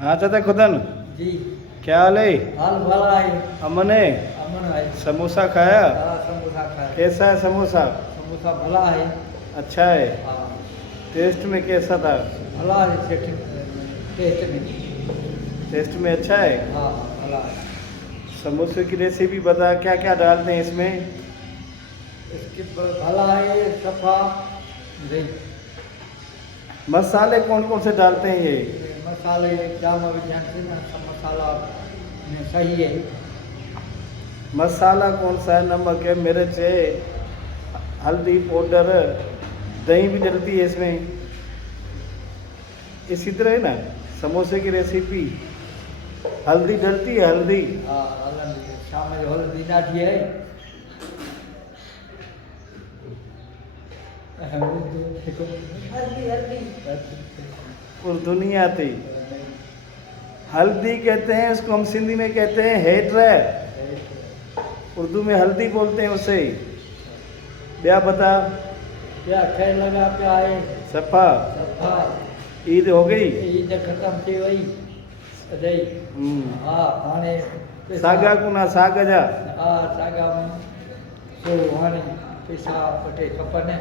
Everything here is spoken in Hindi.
हाँ चाचा खुदन, जी क्या हाल है? हाल भला है। अमन है? अमन है। समोसा खाया? हाँ, समोसा खाया। कैसा है समोसा? समोसा भला है। अच्छा है। हाँ टेस्ट में कैसा था? भला है। सेटिंग टेस्ट में। टेस्ट में अच्छा है। हाँ भला है। समोसे की रेसिपी बता, क्या क्या डालते हैं इसमें? इसके भला है सफ़ा दही। मसाले कौन कौन से डालते हैं ये? मसाले जाम विझण से ना सब मसाला में सही है। मसाला कौन सा है? नमक है, मिर्च है, हल्दी पाउडर, दही भी डलती है इसमें। इसी तरह है ना समोसे की रेसिपी। हल्दी डलती है, हल्दी। हाँ हल्दी शाम जो हल्दी ॾाढी है। हल्दी हल्दी उर्दू नहीं आती। हल्दी कहते हैं उसको, हम सिंधी में कहते हैं हेड्र। उर्दू में हल्दी बोलते हैं उसे। क्या बता? क्या खैर लगा पिया है। सफ़ा। सफ़ा ईद हो गई? ईद ख़त्म थी वई सॼई। हाँ हाणे सागा कुना साग जा। हाँ सागा में सो हाणे पैसा वठे खपनि।